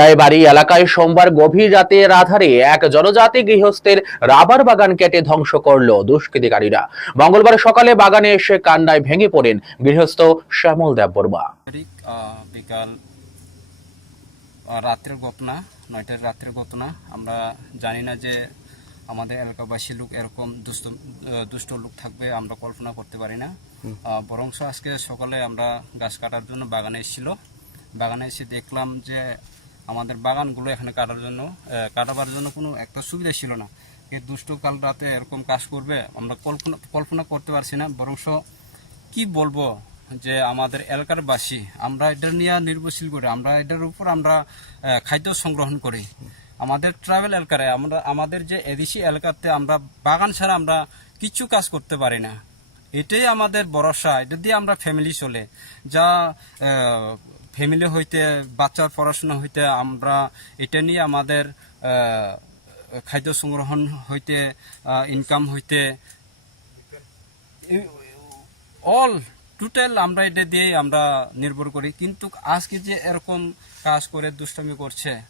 রায়বাড়ি এলাকায় সোমবার গভীর রাতের আধারে এক জনজাতি গৃহস্থের রাবার বাগান কেটে ধ্বংস করল দুষ্কৃতিকারীরা। মঙ্গলবার সকালে বাগানে এসে কান্নায় ভেঙে পড়েন গৃহস্থ শ্যামল দেববর্মা। তারিখ আহ, বিকাল রাত্রের ঘটনা নয়টার রাত্রের ঘটনা। আমরা জানি না যে আমাদের এলাকাবাসী লোক এরকম দুষ্ট দুষ্ট লোক থাকবে আমরা কল্পনা করতে পারি না। আহ, বরংস আজকে সকালে আমরা গাছ কাটার জন্য বাগানে এসেছিল। বাগানে এসে দেখলাম যে আমাদের বাগানগুলো এখানে কাটার জন্য কাটাবার জন্য কোনো একটা সুবিধা ছিল না। এই দুষ্ট কাল রাতে এরকম কাজ করবে, আমরা কল্পনা কল্পনা করতে পারছি না। বরংস কি বলব যে আমাদের এলাকার বাসী আমরা এটা নিয়ে নির্ভরশীল করি, আমরা এটার উপর আমরা খাদ্য সংগ্রহণ করি। আমাদের ট্রাভেল এলাকায় আমরা, আমাদের যে এদেশি এলাকাতে আমরা বাগান ছাড়া আমরা কিছু কাজ করতে পারি না। এটাই আমাদের ভরসা, এটা দিয়ে আমরা ফ্যামিলি চলে। যা ফ্যামিলি হইতে, বাচ্চার পড়াশোনা হইতে আমরা এটা নিয়ে আমাদের খাদ্য সংগ্রহণ হইতে ইনকাম হইতে অল টোটাল আমরা এটা দিয়েই আমরা নির্ভর করি। কিন্তু আজকে যে এরকম কাজ করে, দুষ্টামি করছে,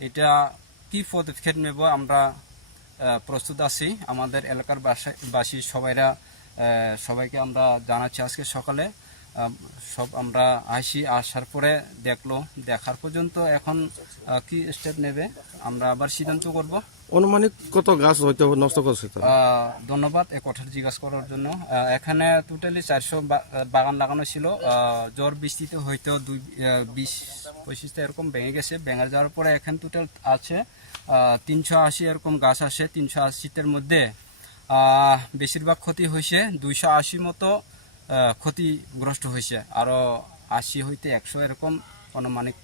এটা কি পদক্ষেপ নেব আমরা প্রস্তুত আছি। আমাদের এলাকার বাসা- সবাইরা সবাইকে আমরা জানাচ্ছি আজকে সকালে। সব আমরা আসি আসার পরে দেখল দেখার পর্যন্ত এখন কি স্টেপ নেবে আমরা আবার সিদ্ধান্ত করব। অনুমানিক কত গাছ হয়তো নষ্ট করছে ধন্যবাদ এ কথাটা জিজ্ঞাসা করার জন্য। এখানে টোটালি চারশো বাগান লাগানো ছিল। জ্বর বৃষ্টিতে হয়তো দুই বিশ পঁচিশটা এরকম ভেঙে গেছে। ভেঙে যাওয়ার পরে এখানে টোটাল আছে তিনশো আশি এরকম গাছ আসে তিনশো আশিটার মধ্যে। বেশিরভাগ ক্ষতি হয়েছে দুইশো আশি মতো ক্ষতিগ্রস্ত হয়েছে। আরও আশি হইতে একশো এরকম অনুমানিক